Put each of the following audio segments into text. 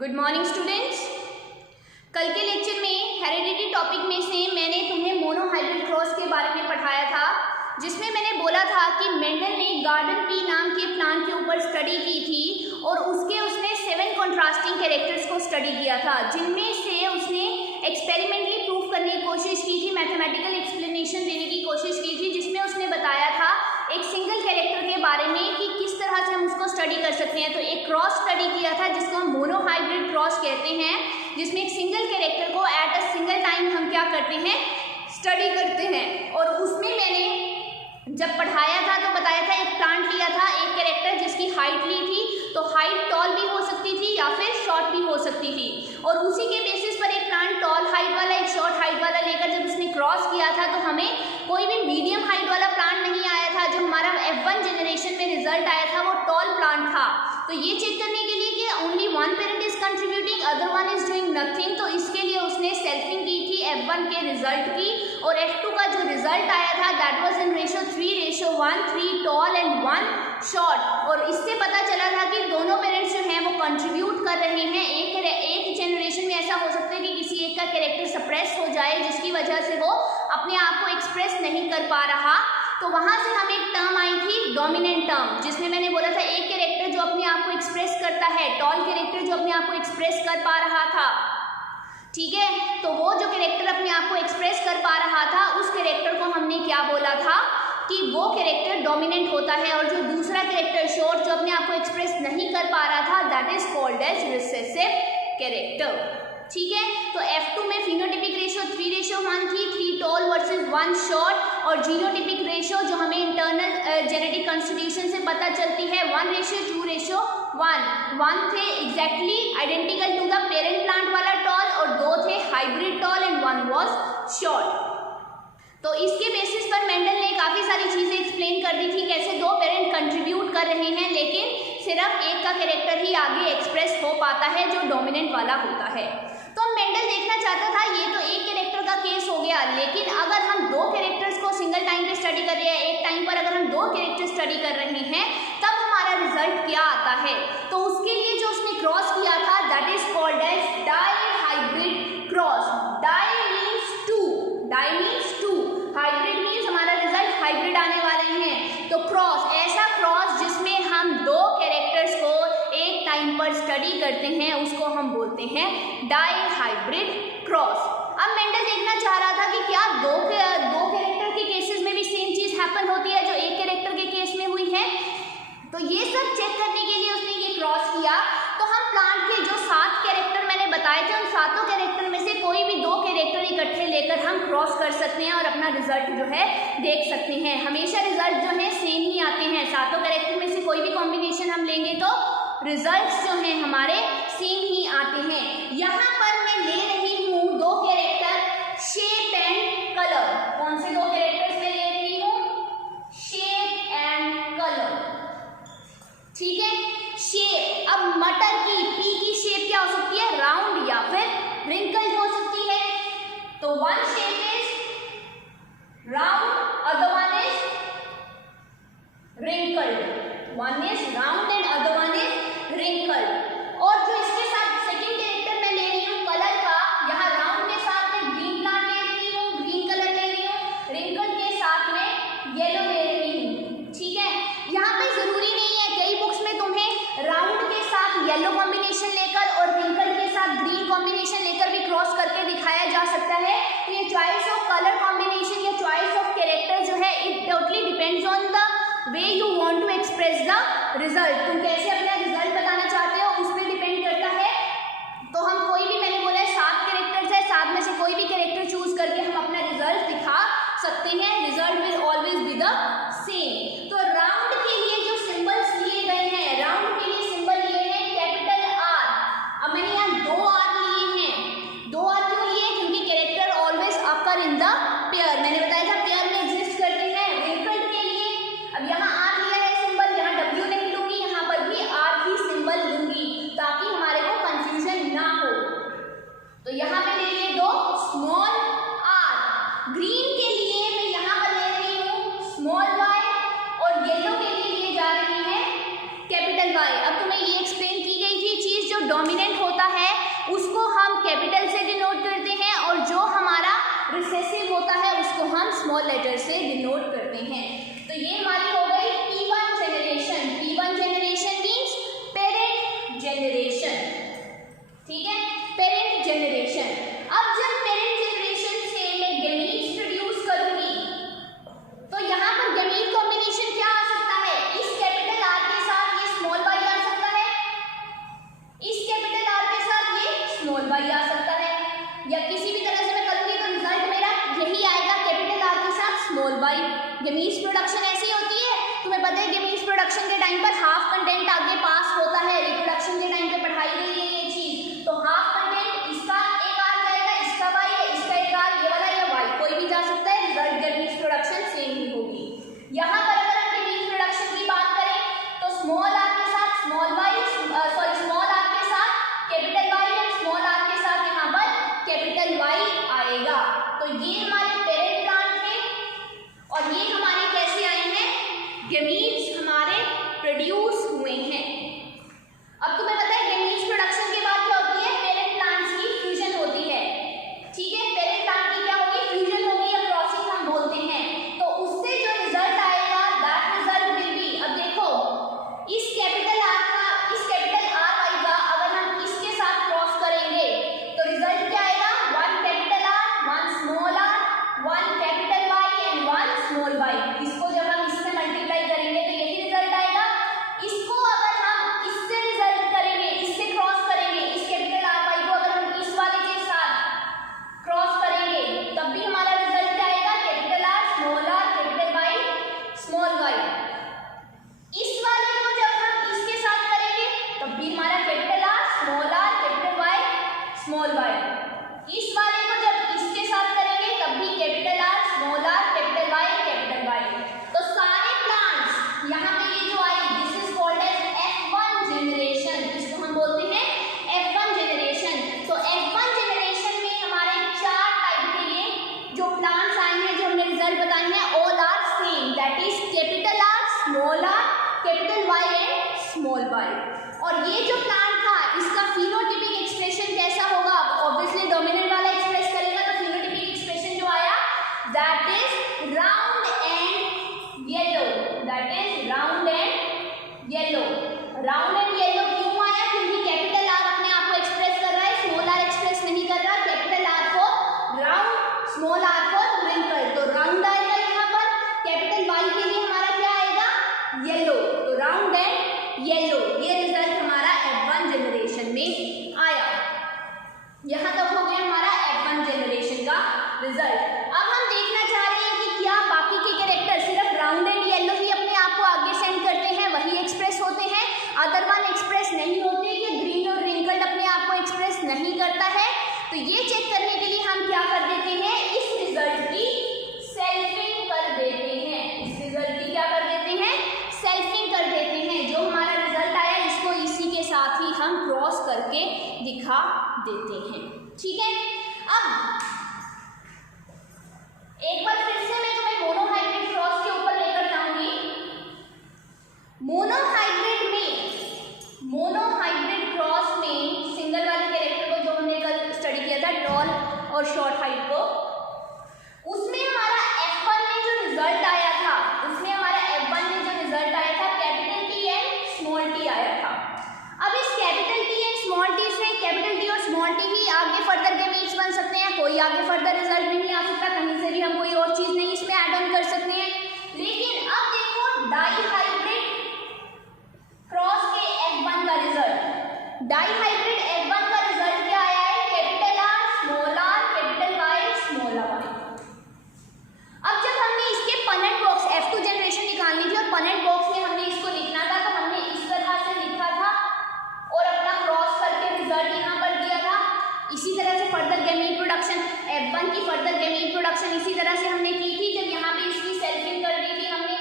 Good morning students. कल के lecture में हेरेडिटी टॉपिक में से मैंने तुम्हें मोनोहाइब्रिड क्रॉस के बारे में पढ़ाया था, जिसमें मैंने बोला था कि मेंडल ने गार्डन पी नाम के प्लांट के ऊपर स्टडी की थी और उसने 7 कॉन्ट्रास्टिंग कैरेक्टर्स को स्टडी किया था, जिनमें से उसने एक्सपेरिमेंटली प्रूव करने की कोशिश की थी, मैथमेटिकल एक्सप्लेनेशन देने की कोशिश की थी, जिसमें उसने बताया था एक सिंगल कैरेक्टर के बारे में कि किस तरह से हम उसको स्टडी कर सकते हैं। तो एक क्रॉस स्टडी किया था जिसको हम मोनोहाइब्रिड क्रॉस कहते हैं, जिसमें एक सिंगल कैरेक्टर को एट अ सिंगल टाइम हम क्या करते हैं, स्टडी करते हैं। और उसमें मैंने जब पढ़ाया था तो बताया था एक प्लांट लिया था, एक कैरेक्टर जिसकी हाइट ली थी, तो हाइट टॉल भी हो सकती थी या फिर शॉर्ट भी हो सकती थी, और उसी के बेसिस पर एक प्लांट टॉल हाइट वाला एक शॉर्ट हाइट वाला लेकर जब उसने क्रॉस किया था तो हमें कोई भी मीडियम हाइट वाला प्लांट नहीं आया था। जो हमारा F1 जनरेशन में रिजल्ट आया था वो टॉल प्लांट था। तो ये चेक करने के लिए कि only one parent is contributing, other one is doing nothing, तो इसके लिए उसने सेल्फिंग की थी F1 के रिजल्ट की, और F2 का जो रिजल्ट आया था that was in ratio 3:1, 3 toll and 1 short. और इससे पता चला था कि दोनों पेरेंट्स जो हैं वो कंट्रीब्यूट कर रहे हैं। एक जनरेशन में ऐसा हो सकता है कि किसी एक का कैरेक्टर सप्रेस हो जाए, जिसकी वजह से वो अपने आप को एक्सप्रेस नहीं कर पा रहा। तो वहाँ से हमें एक टर्म आई थी डोमिनेंट टर्म, जिसमें मैंने बोला था एक कैरेक्टर जो अपने आप को एक्सप्रेस करता है, टॉल कैरेक्टर जो अपने आप को एक्सप्रेस कर पा रहा था, ठीक है, तो वो जो कैरेक्टर अपने आप को एक्सप्रेस कर पा रहा था उस कैरेक्टर को हमने क्या बोला था कि वो कैरेक्टर डोमिनेंट होता है, और जो दूसरा कैरेक्टर शॉर्ट जो अपने आप को एक्सप्रेस नहीं कर पा रहा था that is called as recessive character. ठीक है, तो F2 में फिनोटिपिक रेशियो 3:1 थी, 3 टॉल वर्सेस 1 शॉर्ट, और जीनोटिपिक रेशियो जो हमें इंटरनल जेनेटिक कॉन्स्टिट्यूशन से पता चलती है 1:2:1, 1 थे exactly identical to the parent plant वाला टॉल, और 2 थे hybrid tall and 1 was short. तो इसके बेसिस पर मेंडल ने काफ़ी सारी चीज़ें एक्सप्लेन कर दी थी, कैसे 2 पेरेंट कंट्रीब्यूट कर रहे हैं, लेकिन सिर्फ एक का कैरेक्टर ही आगे एक्सप्रेस हो पाता है जो डोमिनेंट वाला होता है। तो मेंडल देखना चाहता था ये तो एक कैरेक्टर का केस हो गया, लेकिन अगर हम 2 कैरेक्टर्स को सिंगल टाइम पे स्टडी कर रहे हैं, एक टाइम पर अगर हम 2 कैरेक्टर स्टडी कर रहे हैं, तब हमारा रिजल्ट क्या आता है। तो उसके लिए जो उसने क्रॉस किया था that is called as dihybrid cross. Di means 2, di means 2, hybrid means हमारा रिजल्ट हाइब्रिड आने वाले हैं। तो क्रॉस, ऐसा क्रॉस जिसमें हम 2 कैरेक्टर्स को एक टाइम पर स्टडी करते हैं उसको हम बोलते हैं डाई हाइब्रिड क्रॉस। अब मेंडल देखना चाह रहा था कि क्या दो कैरेक्टर के केसेस में भी सेम चीज हैपन होती है जो एक कैरेक्टर के केस में हुई है। तो ये सब चेक करने के लिए उसने ये क्रॉस किया। तो हम प्लांट के जो 7 कैरेक्टर मैंने बताए थे, उन 7 कैरेक्टर में से कोई भी 2 कैरेक्टर इकट्ठे लेकर हम क्रॉस कर सकते हैं और अपना रिजल्ट जो है देख सकते हैं। हमेशा रिजल्ट जो है सेम ही आते हैं, 7 कैरेक्टर में से कोई भी कॉम्बिनेशन हम लेंगे तो रिजल्ट्स जो हैं हमारे सेम ही आते हैं। यहाँ पर मैं ले रही हूँ 2 कैरेक्टर शेप एंड कलर। कौन से 2 कैरेक्टर्स मैं ले रही हूँ? शेप एंड कलर, ठीक है। शेप, अब मटर की पी की शेप क्या हो सकती है? राउंड या फिर रिंकल्ड हो सकती है। तो one shape is round, other one is wrinkled, one is round and other one is wrinkled. और जो इसके साथ सेकंड कैरेक्टर मैं ले रही हूँ कलर का, यहाँ राउंड के साथ में ग्रीन प्लांट ले रही हूँ, ग्रीन कलर ले रही हूँ, रिंकल्ड के साथ में येलो ले रही हूँ, ठीक है। यहाँ पे जरूरी नहीं है, कई बुक्स में तुम्हें राउंड के साथ येलो कॉम्बिनेशन लेकर और रिंकल्ड के साथ ग्रीन कॉम्बिनेशन लेकर भी क्रॉस करके दिखाया जा सकता है। तो ये चॉइस ऑफ कलर कॉम्बिनेशन या चॉइस ऑफ कैरेक्टर जो है it totally depends on the way you want to express the result. तुम कैसे अपना रिजल्ट बताना चाहते हो उस पर डिपेंड करता है। तो हम कोई भी, मैंने बोला है 7 कैरेक्टर्स है, 7 में से कोई भी कैरेक्टर चूज करके हम अपना रिजल्ट दिखा सकते हैं। Result will always be the same. तो राउंड के लिए जो सिंबल्स लिए गए हैं, राउंड के लिए सिंबल लिए हैं कैपिटल R। अब मैंने यहाँ 2 R लिए हैं। 2 R क्यों लिए? क्योंकि character always occur in the pair. मैंने बताया था पेयर में एग्जिस्ट करते हैं। रिंकल्ड के लिए अब यहाँ R लिया है सिंबल, यहाँ W नहीं लूंगी, यहाँ पर भी स्मॉल लेटर से डिनोट करते हैं। तो ये हमारी हो गई P1 generation. P1 generation means parent generation, ठीक है, पेरेंट जनरेशन। अब जब पेरेंट जनरेशन से मैं गैमीट्स प्रोड्यूस करूंगी तो यहाँ पर गैमीट कॉम्बिनेशन क्या आ सकता है? इस कैपिटल आर के साथ ये स्मॉल वाई आ सकता है, इस कैपिटल आर के साथ ये स्मॉल वाई आ सकता है, या किसी भी तरह से मैं करूंगी तो रिजल्ट मेरा यही आएगा, कैपिटल आर के साथ स्मॉल वाई। गैमीट्स प्रोडक्शन ऐसी होती है, तुम्हें पता है गैमीट्स प्रोडक्शन के टाइम पर हाफ कंटेंट आगे पास होता है, रिप्रोडक्शन के टाइम पे पढ़ाई गई है ये चीज। तो हाफ कंटेंट इसका एक आर जाएगा, इसका वाई है, इसका एक आर, ये वाला या वाई कोई भी जा सकता है, रिजल्ट गैमीट्स प्रोडक्शन सेम ही होगी। यहाँ पर अगर हम गैमीट्स प्रोडक्शन की बात करें तो स्मॉल आर के साथ small Y, sorry small R के साथ कैपिटल वाई और स्मॉल आर के साथ यहाँ पर कैपिटल वाई आएगा। तो ये हमारे पेरेंट प्लांट थे और ये हमारे कैसे आए हैं? गैमीट्स हमारे प्रोड्यूस हुए हैं। अब तुम्हें पता है गैमीट्स प्रोडक्शन के बाद क्या होती है? पेरेंट प्लांट्स की फ्यूजन होती है, ठीक है, पेरेंट प्लांट की क्या होगी? फ्यूजन होगी या क्रॉसिंग हम बोलते हैं। तो उससे जो रिजल्ट आएगा दैट रिजल्ट विल बी, अब देखो इस कैपिटल आर का, इस कैपिटल आर वाई का अगर हम इसके साथ क्रॉस करेंगे तो रिजल्ट क्या आएगा? One capital R, one small R, one capital Y and one small Y. इसको जब हम इससे मल्टीप्लाई करेंगे तो यही रिजल्ट आएगा। इसको अगर हम इससे रिजल्ट करेंगे, इससे क्रॉस करेंगे, इस कैपिटल आर वाई को अगर हम इस वाले के साथ क्रॉस करेंगे तब भी हमारा रिजल्ट क्या आएगा? Capital R small R capital Y small Y. इस वाले को जब हम इसके साथ करेंगे तब भी हमारा capital R small R capital Y small Y. इस वाले को जब इसके साथ करेंगे तब भी capital R small R capital Y capital Y. तो सारे प्लांट्स यहाँ पे ये जो आई this is called as F1 generation, इसको हम बोलते हैं F1 जनरेशन। तो F1 जनरेशन में हमारे 4 टाइप के ये जो प्लांट्स आए हैं, जो हमने रिजल्ट बताए हैं, all are same, that is capital R small R capital Y and small Y. और ये जो प्लांट था इसका फिनोटाइपिक एक्सप्रेशन कैसा होगा? ऑब्वियसली डोमिनेंट वाला एक्सप्रेस करेगा, तो फिनोटाइपिक एक्सप्रेशन जो आया that is round and yellow, that is round and yellow. Round and yellow क्यों आया? क्योंकि कैपिटल आर अपने आप को एक्सप्रेस कर रहा है, स्मॉल आर एक्सप्रेस नहीं कर रहा। कैपिटल आर को राउंड, स्मॉल आर को रिंकल, तो राउंड आएगा यहाँ पर। कैपिटल वाई के लिए हमारा क्या आएगा? येलो, तो राउंड एंड येलो। ये रिजल्ट हमारा F1 जनरेशन में आया। यहाँ तक हो गया हमारा F1 जनरेशन का रिजल्ट। अब हम देखना चाह रहे हैं कि क्या बाकी के कैरेक्टर सिर्फ राउंड एंड येलो ही अपने आप को आगे सेंड करते हैं, वही एक्सप्रेस होते हैं, अदर वन एक्सप्रेस नहीं होते, कि ग्रीन और रिंकल्ड अपने आप को एक्सप्रेस नहीं करता है। तो ये चेक करने के लिए हम क्या कर देते हैं? इस रिजल्ट की सेल्फिंग कर देते हैं। इस रिजल्ट की क्या कर देते हैं? सेल्फिंग कर देते हैं। जो हमारा रिजल्ट आया इसको इसी के साथ ही हम क्रॉस करके दिखा देते हैं, ठीक है। अब एक बार फिर से मैं तुम्हें मोनोहाइब्रिड क्रॉस के ऊपर लेकर जाऊंगी। मोनोहाइब्रिड क्रॉस में सिंगल वाले कैरेक्टर को जो हमने कल स्टडी किया था, टॉल और शॉर्ट हाइट को, उसमें हमारा F1 में जो रिजल्ट आया था, उसमें हमारा F1 में जो रिजल्ट आया था capital T and small t आया था। अब इस capital T and small t से कैपिटल T और स्मॉल t ही आगे फर्दर गैमीट्स बन सकते हैं, कोई आगे फर्दर रिजल्ट नहीं आ सकता, कहीं से भी हम कोई और चीज नहीं इसमें ऐड ऑन कर सकते हैं। लेकिन अब देखो डाईहाइब्रिड क्रॉस के F1 का रिजल्ट, डाईहाइब्रिड F1 का रिजल्ट क्या आया है? Capital R small r capital Y small y। अब जब हमने इसके पनेट बॉक्स F2 जनरेशन निकालनी थी और पनेट बॉक्स में हमने इसको लिखना था, तो हमने इस तरह से लिखा था और अपना क्रॉस करके रिजल्ट यहाँ पर दिया था। इसी तरह से फर्दर गैमीट प्रोडक्शन, F1 की फर्दर गैमीट प्रोडक्शन इसी तरह से हमने की थी जब यहाँ पे इसकी सेल्फिंग कर दी थी हमने।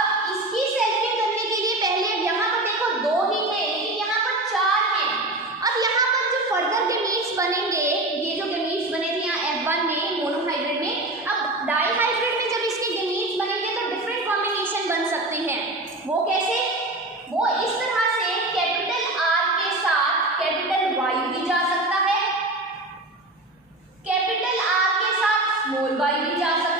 अब इसकी सेल्फिंग करने के लिए पहले यहाँ पर देखो 2 ही थे, लेकिन यहाँ पर 4 हैं। अब यहाँ पर जो फर्दर गैमीट्स बनेंगे, ये जो गैमीट्स बने थे यहाँ F1 में मोनोहाइब्रिड में, अब डाईहाइब्रिड में जब इसके गैमीट्स बनेंगे तो डिफरेंट कॉम्बिनेशन बन सकते हैं। वो कैसे? वो इस तरह से कैपिटल R के साथ कैपिटल Y भी जा सकता है, कैपिटल R के साथ स्मॉल y भी जा सकता है,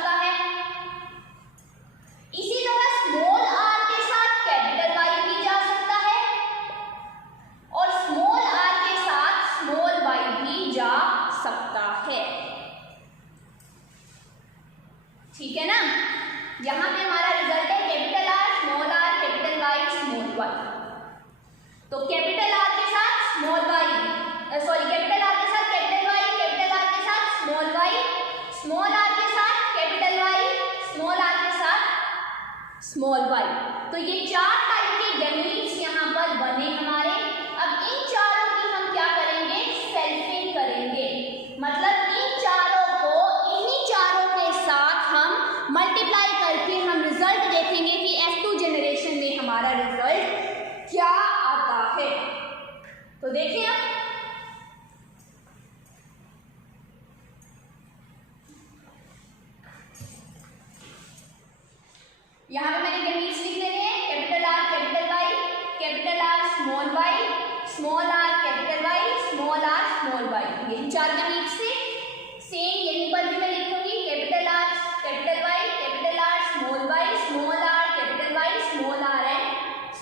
स्मॉल वाई। तो ये 4 टाइप के गैमीट्स यहाँ पर बने हमारे। अब इन चारों की हम क्या करेंगे, सेल्फिंग करेंगे, मतलब इन चारों को इन्हीं चारों के साथ हम मल्टीप्लाई करके हम रिजल्ट देखेंगे कि F2 जनरेशन में हमारा रिजल्ट क्या आता है। तो देखिए आप, यहाँ पे मैंने गैमीट्स लिख लेने हैं, capital R capital Y, capital R small Y, small R capital Y, small R small Y, यही 4 गैमीट्स थे। सेम यहीं पर भी मैं लिखूंगी, capital R capital Y, capital R small Y, small R capital Y, small R and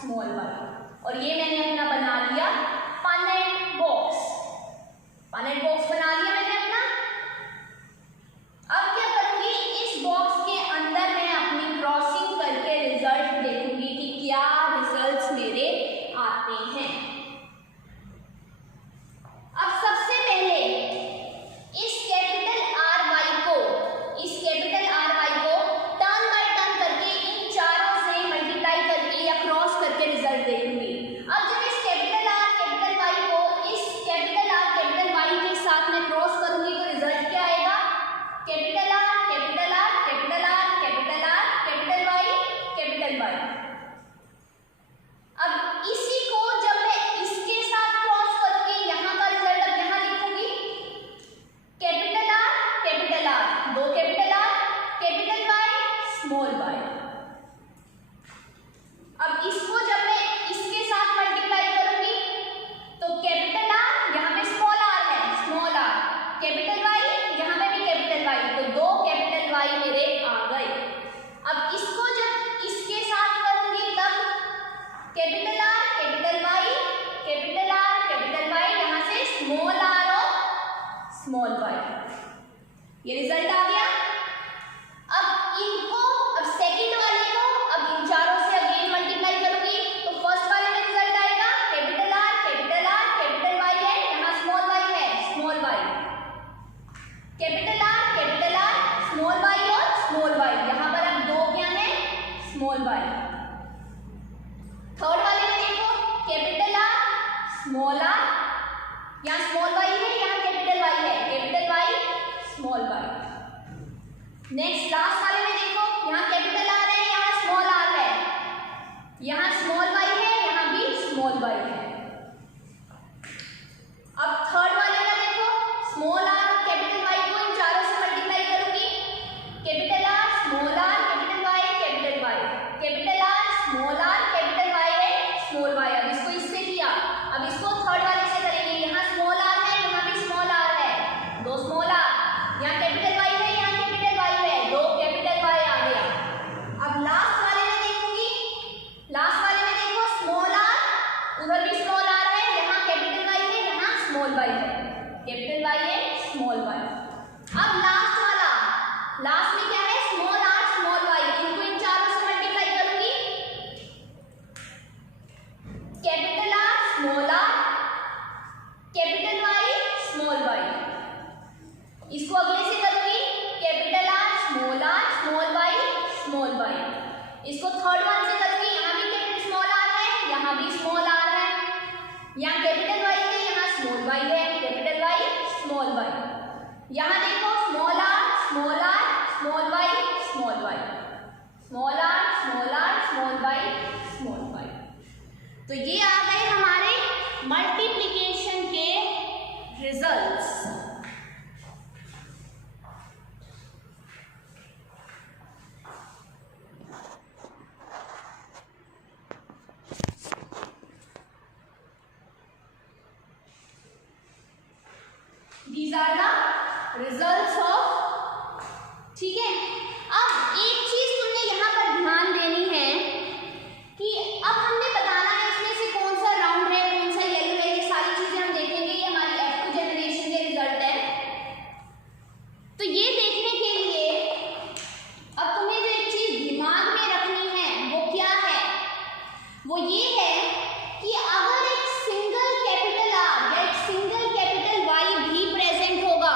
small Y. और ये मैंने अपना बना लिया पनेट बॉक्स, पनेट बॉक्स बना लिया मैंने अपना। अब क्या करूंगी, इस बॉक्स के अंदर मैं अपनी क्रॉसिंग करके रिजल्ट देखूंगी कि क्या रिजल्ट्स मेरे आते हैं। अब सबसे पहले इस कैपिटल आर वाई को टर्न बाय टर्न करके इन चारों से मल्टीप्लाई करके या क्रॉस करके रिजल्ट देखूंगी। अब जब इस कैपिटल आर वाई को इस कैपिटल वाई के साथ में क्रॉस करूंगी तो रिजल्ट क्या आएगा, capital R capital R capital R capital R capital Y capital Y. अब इसी को जब मैं इसके साथ क्रॉस करके यहाँ का रिजल्ट अब यहाँ लिखूंगी, कैपिटल आर, दो capital R, capital Y, small Y. अब इसको जब मैं इसके साथ मल्टीप्लाई करूंगी तो कैपिटल आर, यहाँ पे स्मॉल आर है, स्मॉल आर, कैपिटल वाई, यहाँ पे भी कैपिटल वाई, तो 2 कैपिटल वाई मेरे आ गए। अब इसको जब इसके साथ करूंगी तब capital R capital Y capital R capital Y, यहाँ से स्मॉल आर और स्मॉल वाई, ये रिजल्ट आ गया। अब इनको, अब सेकंड वाले को अब इन चारों से अगेन मल्टीप्लाई करूंगी तो फर्स्ट वाले में रिजल्ट आएगा कैपिटल आर कैपिटल वाई है, यहाँ स्मॉल वाई है, small Y, capital R small Y और स्मॉल वाई, यहाँ पर अब 2 क्या है, स्मॉल वाई। थर्ड वाले में देखो, कैपिटल आर स्मॉल आर, यहाँ स्मॉल वाई है, यहाँ कैपिटल वाई है, capital Y small Y. Next last वाले में देखो, यहाँ कैपिटल आर है, यहाँ स्मॉल आर है, यहाँ स्मॉल वाई है, यहाँ भी स्मॉल वाई है। अब थर्ड वाले में देखो, स्मॉल आर कैपिटल वाई को इन चारों से मल्टीप्लाई करूंगी, capital R small R capital Y capital Y, capital R small R capital Y है, स्मॉल वाई। अब इसको इससे किया, अब इसको थर्ड वाले से करेंगे, यहाँ स्मॉल आर है, यहाँ भी स्मॉल आर है, 2 स्मॉल आर, यहाँ कैपिटल वाई है, यहाँ कैपिटल वाई है, 2 कैपिटल वाई आ गया। अब लास्ट वाले में देखूंगी, लास्ट वाले में देखो स्मॉल आर, उधर भी स्मॉल आर है, यहाँ कैपिटल वाई है, यहाँ स्मॉल वाई है, कैपिटल वाई है, स्मॉल वाई। अब लास्ट वाला, लास्ट में क्या है, स्मॉल आर स्मॉल वाई, इनको इन चारों से मल्टीप्लाई करूंगी, capital R small R capital Y small Y. इसको अगले से करूंगी, capital R small Y small Y. इसको थर्ड वन से करूंगी, यहाँ भी कैपिटल स्मॉल आर है, यहाँ भी स्मॉल आर है, यहाँ कैपिटल वाई है, यहाँ स्मॉल वाई है, कैपिटल वाई स्मॉल वाई। यहाँ देखो small R small Y small Y, small R small Y small Y. तो ये आ गए हमारे मल्टीप्लिकेशन के results. These are the results of, ठीक है। अब एक चीज तुमने यहाँ पर ध्यान देनी है कि अब हमने बताना है इसमें से कौन सा राउंड है, कौन सा येलो है, ये सारी चीजें हम देखेंगे। ये हमारी F2 जनरेशन के रिजल्ट है। तो ये देखने के लिए अब तुम्हें जो एक चीज दिमाग में रखनी है वो क्या है, वो ये है कि अगर एक सिंगल कैपिटल आर या एक सिंगल कैपिटल वाई भी प्रेजेंट होगा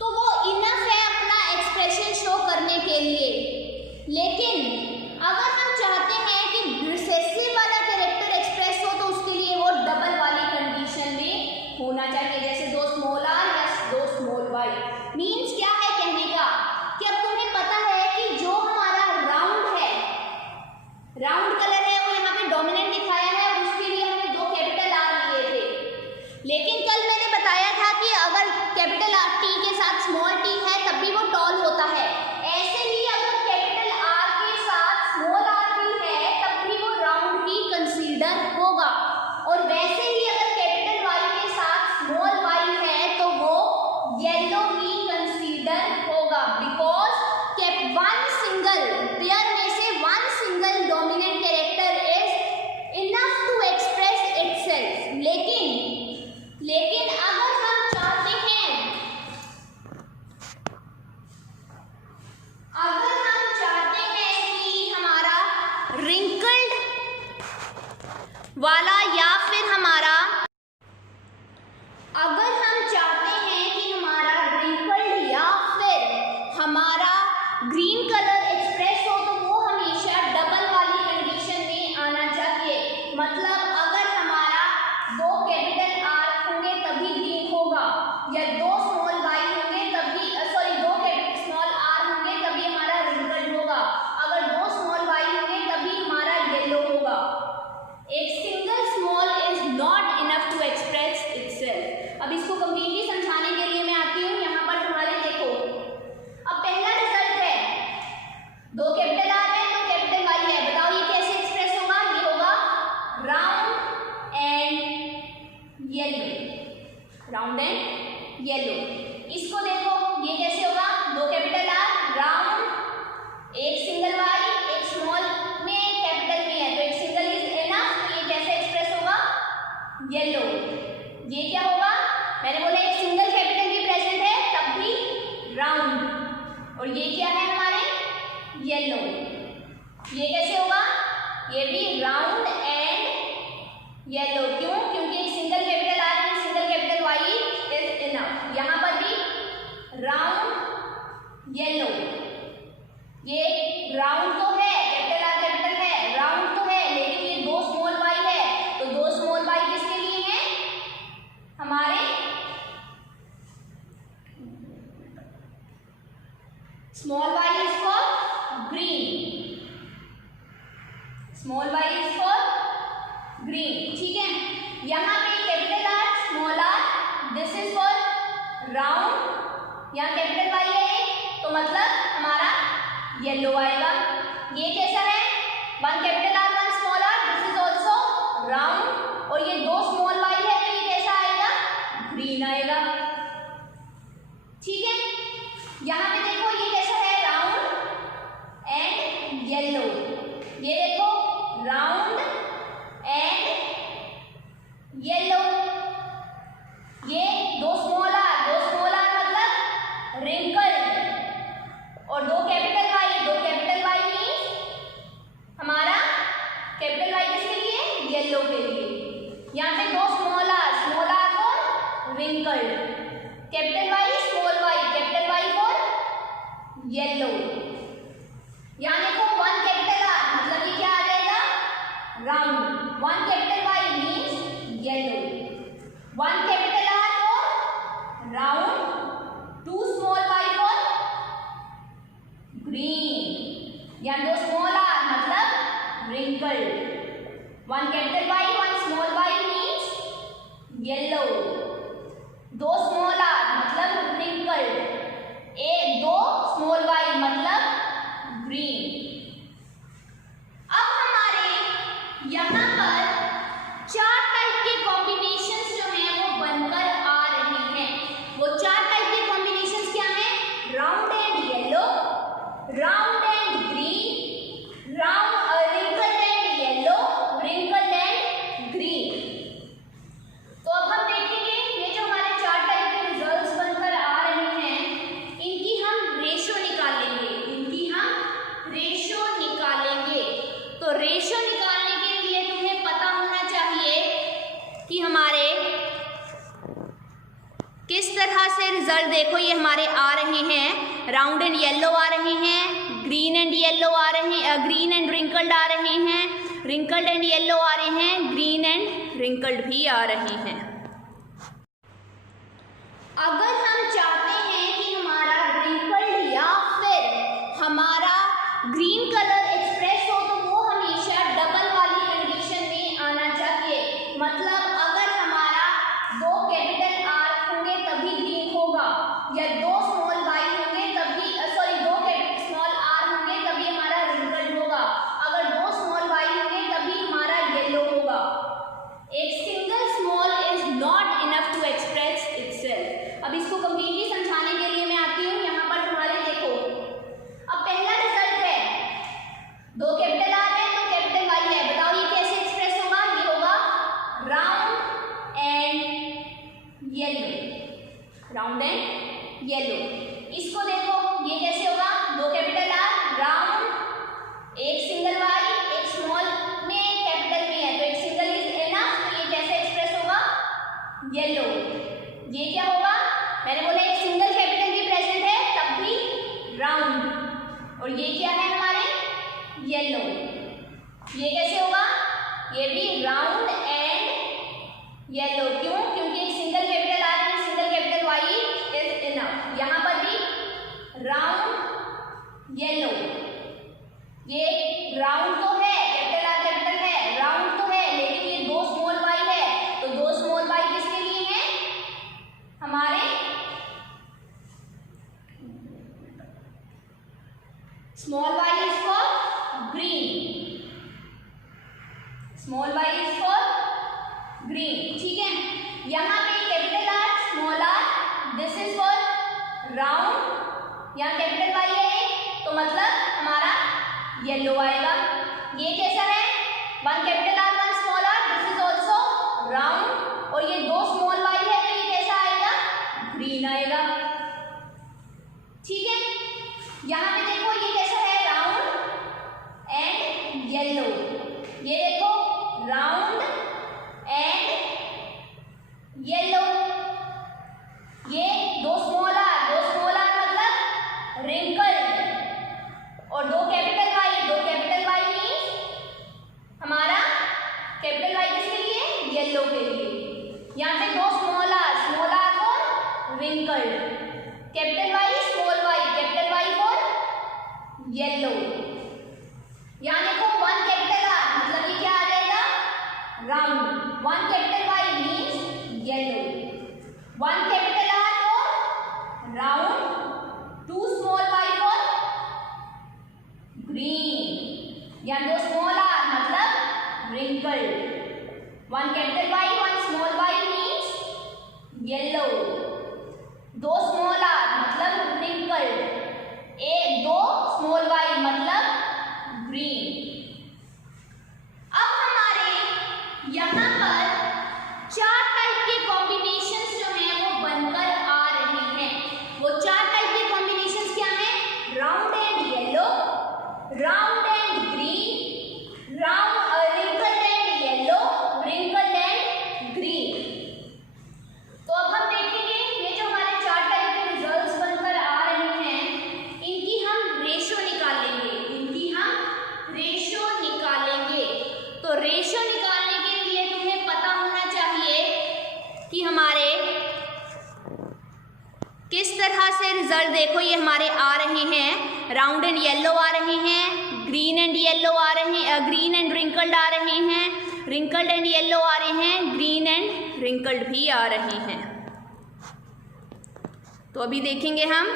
तो वो इनफ है अपना एक्सप्रेशन और वैसे ही अगर कैपिटल वाई के साथ स्मॉल वाई है तो वो येलो ही कंसीडर होगा, बिकॉज वन सिंगल पेयर में से one single dominant character is enough to express itself. लेकिन अगर हम चाहते हैं कि हमारा रिंकल्ड वाला या फिर हमारा रिंकल्ड या फिर हमारा ग्रीन कलर एक्सप्रेस हो तो वो हमेशा डबल वाली कंडीशन में आना चाहिए। मतलब अगर हमारा दो कैपिटल आर होंगे तभी ग्रीन होगा, या दो स्मॉल वाई होंगे तभी दो स्मॉल आर होंगे तभी हमारा रिंकल्ड होगा, अगर दो स्मॉल वाई होंगे तभी हमारा येलो होगा। एक single small is not enough to express itself. अब इसको कंप्लीटली समझाने के लिए मैं आती हूँ यहाँ पर तुम्हारे देखो। अब पहला रिजल्ट है दो कैपिटल आर है तो कैपिटल वाई है, बताओ ये कैसे एक्सप्रेस होगा? ये होगा round and yellow, round and yellow. इसको देखो ये कैसे होगा? दो कैपिटल आर, राउंड, एक सिंगल वाई, एक स्मॉल में कैपिटल में है तो एक सिंगल इज इनफ, तो ये कैसे एक्सप्रेस होगा? येलो। ये क्या होगा? मैंने बोला एक सिंगल कैपिटल भी प्रेजेंट है तब भी राउंड, और ये क्या है हमारे? येलो। ये कैसे होगा? ये भी राउंड एंड येलो। क्यों? क्योंकि एक single capital R and single capital Y is enough. यहाँ पर भी राउंड येलो। ये राउंड तो है, कैपिटल आर कैपिटल है, राउंड तो है, लेकिन ये दो स्मॉल वाई है तो दो स्मॉल वाई किसके लिए है? हमारे small Y is for green, small Y is for green, ठीक है। यहाँ पे capital R small R, this is for round, यहाँ कैपिटल वाई है तो मतलब हमारा येलो आएगा। ये कैसा है? One capital R one small R, this is also round, और ये दो स्मॉल वाई है तो ये कैसा आएगा? ग्रीन आएगा, ठीक है। यहाँ पे देखो ये कैसा है? Round and yellow. ये देखो राउंड एंड येलो। ये दो स्मॉल आर मतलब रिंकल्ड, और दो कैपिटल वाई मीन्स हमारा कैपिटल वाई किसके लिए? येलो के लिए। यहाँ पे दो small R for wrinkled, capital Y small Y for yellow. यहाँ देखो वन कैपिटल आर मतलब ये क्या आ जाएगा? Round, one capital Y means yellow, one capital R for round, two small Y for green, या दो स्मॉल आर मतलब wrinkled, one capital Y one small Y means yellow, दो स्मॉल आर मतलब रिंकल्ड, दो स्मॉल वाई मतलब green. अब हमारे यहाँ पर चार टाइप के कॉम्बिनेशंस जो हैं वो बनकर आ रहे हैं। वो चार टाइप के कॉम्बिनेशंस क्या हैं? Round and yellow, round and green, wrinkled and yellow, wrinkled and green. तो अब हम देखेंगे ये जो हमारे चार टाइप के रिजल्ट्स बनकर आ रहे हैं इनकी हम रेशो निकालेंगे, तो रेशो निकालने के लिए तुम्हें पता होना चाहिए कि हमारे किस तरह से रिजल्ट, देखो ये हमारे आ रहे हैं, राउंड एंड येलो आ रहे हैं, ग्रीन एंड येलो आ रहे हैं, ग्रीन एंड रिंकल्ड आ रहे हैं, रिंकल्ड एंड येलो आ रहे हैं, ग्रीन एंड रिंकल्ड भी आ रहे हैं। अगर हम चाहते हैं कि हमारा रिंकल्ड या फिर हमारा ग्रीन कलर एक्सप्रेस हो तो वो हमेशा डबल वाली कंडीशन में आना चाहिए। मतलब अगर हमारा दो कैपिटल आर होंगे तभी ग्रीन होगा, या दो स्मॉल वाई होंगे तभी दो स्मॉल आर होंगे तभी हमारा रिंकल्ड होगा, अगर दो स्मॉल वाई होंगे तभी हमारा येलो होगा। एक single small is not enough to express itself. अब इसको कंप्लीटली समझाने के लिए मैं आती हूँ यहाँ पर तुम्हारे, देखो अब पहला रिजल्ट है, दो कैपिटल आर है, दो कैपिटल वाई है, बताओ ये कैसे एक्सप्रेस होगा? ये होगा round and yellow, round and yellow. इसको देखो ये कैसे होगा? दो कैपिटल आर, राउंड, एक सिंगल वाई, एक स्मॉल में, कैपिटल में है, तो एक सिंगल इज एनफ, तो ये कैसे एक्सप्रेस होगा? येलो। ये क्या होगा? मैंने बोला एक सिंगल कैपिटल भी प्रेजेंट है तब भी राउंड, और ये क्या है हमारे? येलो। ये कैसे होगा? ये भी राउंड एंड येलो। क्यों? क्योंकि एक single capital R and single capital Y is enough. यहाँ पर भी राउंड येलो। ये राउंड तो है, कैपिटल आर कैपिटल है, राउंड तो है, लेकिन ये दो स्मॉल वाई है, तो दो स्मॉल वाई किसके लिए है? हमारे small Y is for green, small Y is for green, ठीक है। यहाँ पे capital R, small R, this is for round, यहाँ कैपिटल वाई है तो मतलब हमारा येलो आएगा। ये कैसा है? One capital R, one small R, this is also round, और ये दो स्मॉल वाई है तो ये कैसा आएगा? ग्रीन आएगा, ठीक है। यहाँ पे देखो ये कैसा है? Round and yellow. ये देखो राउंड एंड येलो। ये दो स्मॉल आर मतलब रिंकल, और दो कैपिटल वाई मीन्स हमारा कैपिटल वाई किसके लिए? येलो के लिए। यहाँ पे दो small R for wrinkled, capital Y, small Y, capital Y for yellow. यहाँ देखो वन कैपिटल आर मतलब ये क्या आ जाएगा? Round. One capital Y means yellow, one capital R for round, two small Y for green. या दो small R मतलब wrinkled, one capital Y, one small Y means yellow, दो स्मॉल आर मतलब रिंकल्ड, दो स्मॉल वाई मतलब green. अब हमारे यहाँ पर चार टाइप के कॉम्बिनेशंस जो हैं वो बनकर आ रहे हैं। वो चार टाइप के कॉम्बिनेशंस क्या हैं? Round and yellow, round and green, wrinkled and yellow, wrinkled and green. तो अब हम देखेंगे ये जो हमारे चार टाइप के रिजल्ट्स बनकर आ रहे हैं, इनकी हम रेशो निकालेंगे, इनकी हम रेशो निकालेंगे। तो रेशो निकालने के लिए तुम्हें पता होना चाहिए कि हमारे किस तरह से रिजल्ट, देखो ये हमारे आ रहे हैं, राउंड एंड येलो आ रहे हैं, ग्रीन एंड येलो आ रहे हैं, ग्रीन एंड रिंकल्ड आ रहे हैं, रिंकल्ड एंड येलो आ रहे हैं, ग्रीन एंड रिंकल्ड भी आ रहे हैं। तो अभी देखेंगे हम।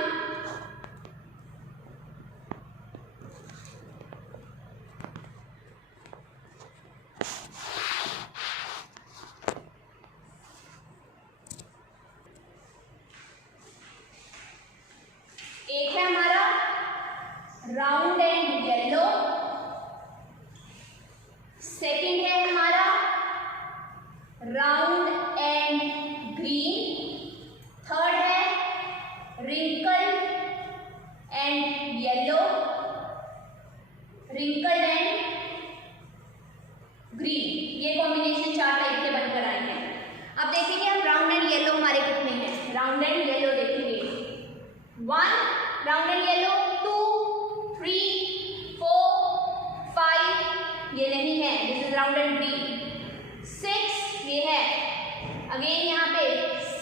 एक है हमारा राउंड एंड येलो, सेकंड है हमारा राउंड एंड ग्रीन, थर्ड है wrinkled and yellow, wrinkled and green. ये कॉम्बिनेशन चार टाइप के बनकर आए हैं। अब देखेंगे हम राउंड एंड येलो हमारे कितने हैं। राउंड एंड येलो देखेंगे, 1 राउंड एंड येलो, 2, 3, 4, 5, ये नहीं है, this is round and green, 6 ये है, अगेन यहाँ पे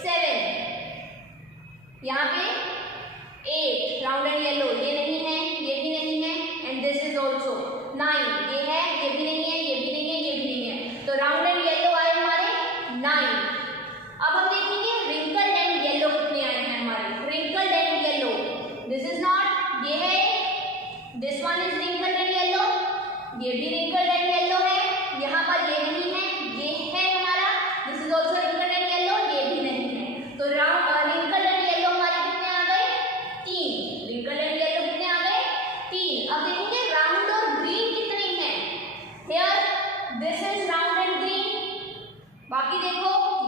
7, यहाँ पे 8 राउंड एंड येलो, ये नहीं है, ये भी नहीं है, एंड दिस इज ऑल्सो 9, ये है, ये भी नहीं है, ये भी नहीं है, ये भी नहीं है। तो राउंड एंड येलो आए हमारे 9। अब हम देखेंगे रिंकल्ड एंड येलो कितने आए हैं हमारे। Wrinkled and yellow, this is not, ये है, this one is wrinkled and yellow, ये भी रिंकल्ड एंड येलो है, यहाँ पर ये नहीं है, ये है हमारा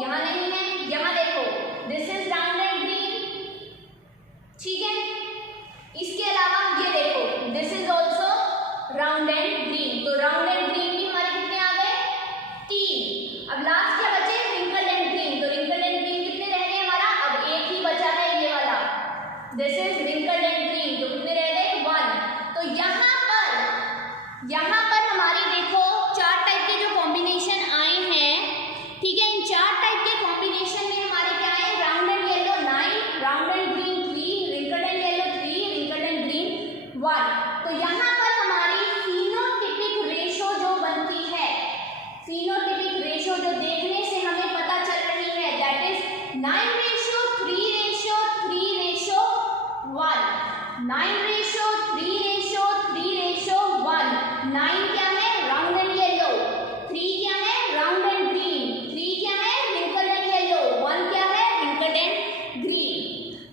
यहाँ नहीं है, यहाँ देखो this is round and green, ठीक है। इसके अलावा ये देखो this is also round and green, तो राउंड एंड ग्रीन भी हमारे कितने आ गए? 3। अब लास्ट क्या बचे? रिंकल्ड एंड ग्रीन, तो रिंकल्ड एंड ग्रीन कितने रह गए हमारा? अब एक ही बचा है ये वाला, this is wrinkled and green, तो कितने रह गए? 1। तो यहाँ पर हमारी देखो 4 टाइप के जो कॉम्बिनेशन आए हैं, ठीक है। इन 4 टाइप के कॉम्बिनेशन में हमारे क्या है? Round and yellow 9, round and green 3, wrinkled and yellow 3, wrinkled and green 1। तो यहाँ पर हमारी फिनोटिपिक रेशो जो बनती है, फिनोटिपिक रेशो जो देखने से हमें पता चल रही है, दैट इज 9:3:3:1, 9:3:3:1। 9 क्या है? राउंड एंड येलो, 3 क्या है? राउंड एंड ग्रीन, 3 क्या है? रिंकल्ड एंड येलो, 1 क्या है? Wrinkled and green.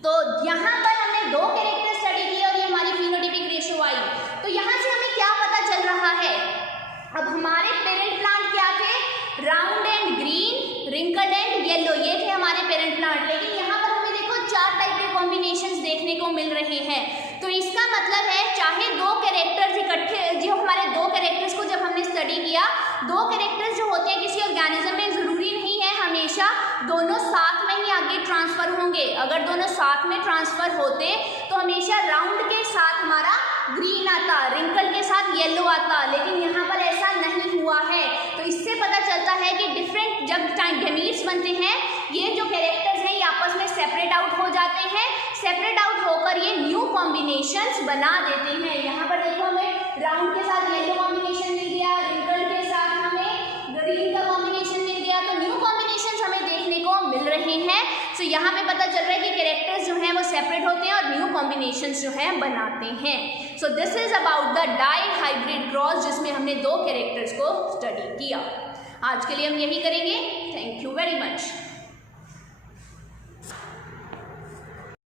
तो यहाँ पर हमने 2 कैरेक्टर स्टडी किए और ये हमारी फिनोटिपिक रेशो आई। तो यहाँ से हमें क्या पता चल रहा है? अब हमारे पेरेंट प्लांट क्या थे? Round and green, wrinkled and yellow, ये थे हमारे पेरेंट प्लांट। लेकिन यहाँ पर हमें देखो 4 टाइप के कॉम्बिनेशंस देखने को मिल रहे हैं। तो इसका मतलब है चाहे 2 कैरेक्टर्स इकट्ठे, जो हमारे 2 कैरेक्टर्स को जब हमने स्टडी किया, 2 कैरेक्टर्स जो होते हैं किसी ऑर्गेनिज्म में, ज़रूरी नहीं है हमेशा दोनों साथ में ही आगे ट्रांसफ़र होंगे। अगर दोनों साथ में ट्रांसफ़र होते तो हमेशा राउंड के साथ हमारा ग्रीन आता, रिंकल के साथ येलो आता, लेकिन यहाँ पर ऐसा नहीं हुआ है। तो इससे पता चलता है कि डिफरेंट जब गैमीट्स बनते हैं, ये जो कैरेक्टर्स हैं ये आपस में सेपरेट आउट हो जाते हैं, सेपरेट आउट होकर ये न्यू कॉम्बिनेशंस बना देते हैं। यहाँ पर देखो हमें राउंड के साथ येलो कॉम्बिनेशन मिल गया, रिंकल के साथ हमें ग्रीन का कॉम्बिनेशन मिल गया, तो न्यू कॉम्बिनेशंस हमें देखने को मिल रहे हैं। सो यहाँ पे पता चल रहा है कि कैरेक्टर्स जो हैं वो सेपरेट होते हैं और न्यू कॉम्बिनेशंस जो हैं बनाते हैं। So this is about the dihybrid cross, जिसमें हमने 2 कैरेक्टर्स को स्टडी किया। आज के लिए हम यही करेंगे। Thank you very much.